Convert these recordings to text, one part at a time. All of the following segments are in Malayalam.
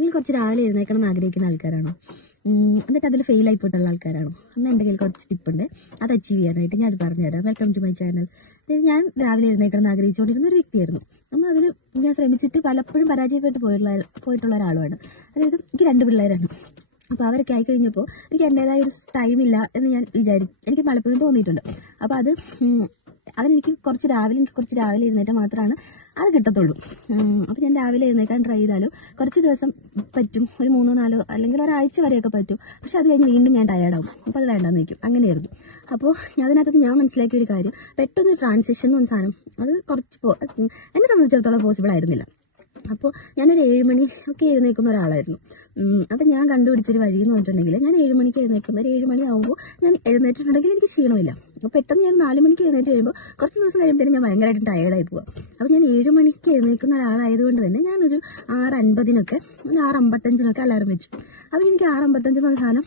നിങ്ങൾ കുറച്ച് രാവിലെ എഴുന്നേക്കണം എന്ന് ആഗ്രഹിക്കുന്ന ആൾക്കാരാണോ എന്നിട്ട് അതിൽ ഫെയിൽ ആയി പോയിട്ടുള്ള ആൾക്കാരാണോ? അന്ന് എന്റെ കയ്യിൽ കുറച്ച് ടിപ്പുണ്ട് അത് അച്ചീവ് ചെയ്യാനായിട്ട് ഞാൻ അത് പറഞ്ഞുതരാം വെൽക്കം ടു മൈ ചാനൽ അതായത് ഞാൻ രാവിലെ എഴുന്നേക്കണം എന്ന് ആഗ്രഹിച്ചുകൊണ്ടിരുന്ന ഒരു വ്യക്തിയായിരുന്നു. നമ്മൾ അതിൽ ഞാൻ ശ്രമിച്ചിട്ട് പലപ്പോഴും പരാജയപ്പെട്ട് പോയിട്ടുള്ള പോയിട്ടുള്ള ഒരാളുമാണ്. അതായത് എനിക്ക് രണ്ട് പിള്ളേരാണ്. അപ്പോൾ അവരൊക്കെ ആയി കഴിഞ്ഞപ്പോൾ എനിക്ക് എന്റേതായ ഒരു ടൈമില്ല എന്ന് ഞാൻ വിചാരിച്ചു എനിക്ക് പലപ്പോഴും തോന്നിയിട്ടുണ്ട്. അപ്പോൾ അത് അതിനെനിക്ക് കുറച്ച് രാവിലെ എനിക്ക് കുറച്ച് രാവിലെ എഴുന്നേറ്റ് മാത്രമാണ് അത് കിട്ടത്തുള്ളൂ. അപ്പോൾ ഞാൻ രാവിലെ എഴുന്നേക്കാൻ ട്രൈ ചെയ്താലോ കുറച്ച് ദിവസം പറ്റും. ഒരു മൂന്നോ നാലോ അല്ലെങ്കിൽ ഒരാഴ്ച വരെയൊക്കെ പറ്റും. പക്ഷെ അത് കഴിഞ്ഞ് വീണ്ടും ഞാൻ ടയേർഡാവും അപ്പോൾ അത് വേണ്ടെന്ന് വയ്ക്കും അങ്ങനെയായിരുന്നു. അപ്പോൾ അതിനകത്ത് ഞാൻ മനസ്സിലാക്കിയ ഒരു കാര്യം. പെട്ടെന്ന് ട്രാൻസിഷൻ എന്ന് പറഞ്ഞ സാധനം അത് കുറച്ച് എന്നെ സംബന്ധിച്ചിടത്തോളം പോസിബിൾ ആയിരുന്നില്ല. അപ്പോൾ ഞാനൊരു ഏഴ് മണി ഒക്കെ എഴുന്നേക്കുന്ന ഒരാളായിരുന്നു. അപ്പം ഞാൻ കണ്ടുപിടിച്ചൊരു വഴി എന്ന് പറഞ്ഞിട്ടുണ്ടെങ്കിൽ ഞാൻ ഏഴ് മണിക്ക് എഴുന്നേക്കുന്ന ഒരു ഏഴ് മണി ആകുമ്പോൾ ഞാൻ എഴുന്നേറ്റിട്ടുണ്ടെങ്കിൽ എനിക്ക് ക്ഷീണമില്ല. അപ്പോൾ പെട്ടെന്ന് ഞാൻ നാല് മണിക്ക് എഴുന്നേറ്റ് കഴിയുമ്പോൾ കുറച്ച് ദിവസം കഴിയുമ്പോഴത്തേനും ഞാൻ ഭയങ്കരമായിട്ട് ടയേർഡായി പോവുക അപ്പോൾ ഞാൻ ഏഴ് മണിക്ക് എഴുന്നേൽക്കുന്ന ഒരാളായതുകൊണ്ട് തന്നെ ഞാനൊരു ആറ് അൻപതിനൊക്കെ ആറ് അമ്പത്തഞ്ചിനൊക്കെ അലാറം വെച്ചു. അപ്പോൾ എനിക്ക് ആറ് അമ്പത്തഞ്ച് എന്ന സാധനം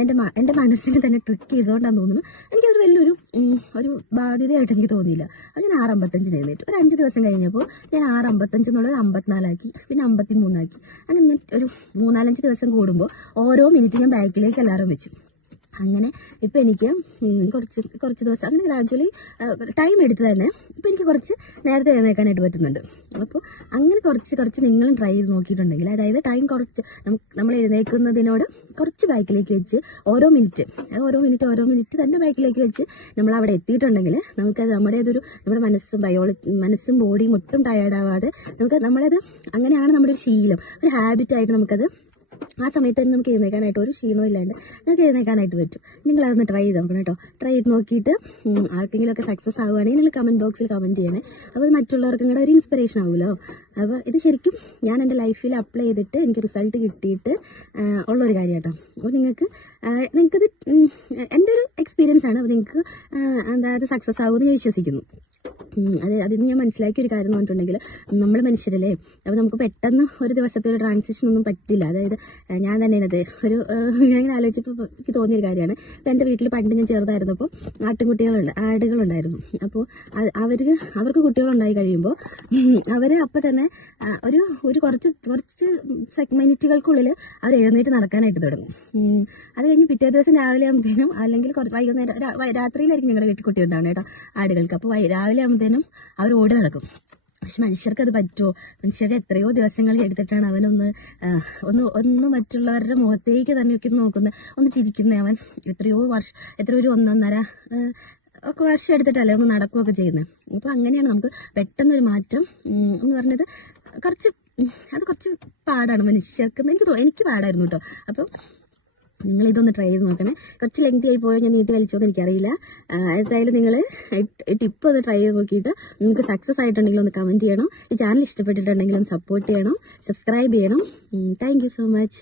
എന്റെ എന്റെ മനസ്സിനെ തന്നെ ട്രിക്ക് ചെയ്തുകൊണ്ടാന്ന് തോന്നുന്നു. എനിക്കതൊരു വലിയൊരു ഒരു ബാധ്യതയായിട്ട് എനിക്ക് തോന്നിയില്ല. അത് ഞാൻ ആറ് അമ്പത്തഞ്ചിന് എഴുന്നേറ്റു. ഒരു അഞ്ച് ദിവസം കഴിഞ്ഞപ്പോൾ ഞാൻ ആറ് അമ്പത്തഞ്ച് എന്നുള്ളത് അമ്പത്തിനാലാക്കി പിന്നെ അമ്പത്തി മൂന്നാക്കി അങ്ങനെ ഞാൻ ഒരു മൂന്നാലഞ്ച് ദിവസം കൂടുമ്പോൾ ഓരോ മിനിറ്റ് ഞാൻ ബാക്കിലേക്ക് അലാറം വെച്ചു. അങ്ങനെ ഇപ്പം എനിക്ക് കുറച്ച് കുറച്ച് ദിവസം അങ്ങനെ ഗ്രാജുവലി ടൈം എടുത്ത് തന്നെ. ഇപ്പം എനിക്ക് കുറച്ച് നേരത്തെ എഴുന്നേക്കാനായിട്ട് പറ്റുന്നുണ്ട്. അപ്പോൾ അങ്ങനെ കുറച്ച് കുറച്ച് നിങ്ങളും ട്രൈ ചെയ്ത് നോക്കിയിട്ടുണ്ടെങ്കിൽ അതായത് ടൈം കുറച്ച് നമ്മൾ എഴുന്നേൽക്കുന്നതിനോട് കുറച്ച് ബാക്കിലേക്ക് വെച്ച് ഓരോ മിനിറ്റ് ഓരോ മിനിറ്റ് ഓരോ മിനിറ്റ് തന്നെ ബാക്കിലേക്ക് വെച്ച് നമ്മൾ അവിടെ എത്തിയിട്ടുണ്ടെങ്കിൽ നമുക്കത് നമ്മുടെ ഇതൊരു നമ്മുടെ മനസ്സും ബയോളജി മനസ്സും ബോഡിയും ഒട്ടും ടയേർഡാവാതെ നമുക്ക് നമ്മുടേത് അങ്ങനെയാണ് നമ്മുടെ ഒരു ശീലം. ഒരു ഹാബിറ്റായിട്ട് നമുക്കത് ആ സമയത്ത് തന്നെ നമുക്ക് എഴുന്നേക്കാനായിട്ട് ഒരു ക്ഷീണവും ഇല്ലാണ്ട് നമുക്ക് എഴുന്നേക്കാനായിട്ട് പറ്റും. നിങ്ങൾ അതൊന്ന് ട്രൈ ചെയ്ത് നോക്കണം കേട്ടോ. ട്രൈ ചെയ്ത് നോക്കിയിട്ട് ആർക്കെങ്കിലുമൊക്കെ സക്സസ് ആവുകയാണെങ്കിൽ നിങ്ങൾ കമന്റ് ബോക്സിൽ കമന്റ് ചെയ്യണേ. അപ്പോൾ മറ്റുള്ളവർക്കും കൂടെ ഒരു ഇൻസ്പിറേഷൻ ആവുമല്ലോ. അപ്പോൾ ഇത് ശരിക്കും ഞാൻ എന്റെ ലൈഫിൽ അപ്ലൈ ചെയ്തിട്ട് എനിക്ക് റിസൾട്ട് കിട്ടിയിട്ട് ഉള്ളൊരു കാര്യം കേട്ടോ. അപ്പോൾ നിങ്ങൾക്ക് നിങ്ങൾക്കത് എന്റെ ഒരു എക്സ്പീരിയൻസ് ആണ്. അപ്പോൾ നിങ്ങൾക്ക് എന്താ അത് സക്സസ് ആവുമെന്ന് ഞാൻ വിശ്വസിക്കുന്നു. അത് അതിന് ഞാൻ മനസ്സിലാക്കിയ ഒരു കാര്യം എന്ന് പറഞ്ഞിട്ടുണ്ടെങ്കിൽ നമ്മൾ മനുഷ്യരല്ലേ? അപ്പോൾ നമുക്ക് പെട്ടെന്ന് ഒരു ദിവസത്തെ ഒരു ട്രാൻസാക്ഷൻ ഒന്നും പറ്റില്ല. അതായത് ഞാൻ തന്നെ അത് ഒരു ഞാൻ ഇങ്ങനെ ആലോചിച്ചപ്പോൾ എനിക്ക് തോന്നിയൊരു കാര്യമാണ്. അപ്പോൾ എന്റെ വീട്ടിൽ പണ്ട് ഞാൻ ചെറുതായിരുന്നപ്പോൾ ആട്ടിൻകുട്ടികളുണ്ട് ആടുകളുണ്ടായിരുന്നു. അപ്പോൾ അവർ അവർക്ക് കുട്ടികളുണ്ടായി കഴിയുമ്പോൾ അവർ അപ്പോൾ തന്നെ ഒരു ഒരു കുറച്ച് കുറച്ച് സെഗ്മെന്റുകൾക്കുള്ളിൽ അവർ എഴുന്നേറ്റ് നടക്കാനായിട്ട് തുടങ്ങും. അത് കഴിഞ്ഞ് പിറ്റേ ദിവസം രാവിലെ ആകുമ്പോഴത്തേനും അല്ലെങ്കിൽ കുറച്ച് വൈകുന്നേരം രാത്രിയിലായിരിക്കും ഞങ്ങളുടെ വീട്ടിൽ കുട്ടി ഉണ്ടാവുന്നത് കേട്ടോ ആടുകൾക്ക് അപ്പോൾ രാവിലെ ആകുമ്പോഴത്തേനും അവർ ഓടി നടക്കും. പക്ഷെ മനുഷ്യർക്ക് അത് പറ്റുമോ? മനുഷ്യർക്ക് എത്രയോ ദിവസങ്ങൾ എടുത്തിട്ടാണ് അവനൊന്ന് ഒന്ന് ഒന്ന് മറ്റുള്ളവരുടെ മുഖത്തേക്ക് തന്നെ ഒക്കെ നോക്കുന്നത് ഒന്ന് ചിരിക്കുന്ന അവൻ. എത്രയോ വർഷം എത്രയോ ഒരു ഒന്നൊന്നര ഒക്കെ വർഷം എടുത്തിട്ടല്ലേ ഒന്ന് നടക്കുകയൊക്കെ ചെയ്യുന്നത് അപ്പോൾ അങ്ങനെയാണ് നമുക്ക് പെട്ടെന്നൊരു മാറ്റം എന്ന് പറഞ്ഞത് കുറച്ച് അത് കുറച്ച് പാടാണ് മനുഷ്യർക്ക്. എനിക്ക് എനിക്ക് പാടായിരുന്നു കേട്ടോ. അപ്പം നിങ്ങൾ ഇതൊന്ന് ട്രൈ ചെയ്ത് നോക്കണേ. കുറച്ച് ലെങ്തി ആയി പോയോ? ഞാൻ നീട്ടി വലിച്ചോ എന്ന് എനിക്കറിയില്ല ഏതായാലും നിങ്ങൾ ടിപ്പ് ഒന്ന് ട്രൈ ചെയ്ത് നോക്കിയിട്ട് നിങ്ങൾക്ക് സക്സസ് ആയിട്ടുണ്ടെങ്കിൽ ഒന്ന് കമന്റ് ചെയ്യണം. ഈ ചാനൽ ഇഷ്ടപ്പെട്ടിട്ടുണ്ടെങ്കിൽ ഒന്ന് സപ്പോർട്ട് ചെയ്യണം. സബ്സ്ക്രൈബ് ചെയ്യണം. Thank so much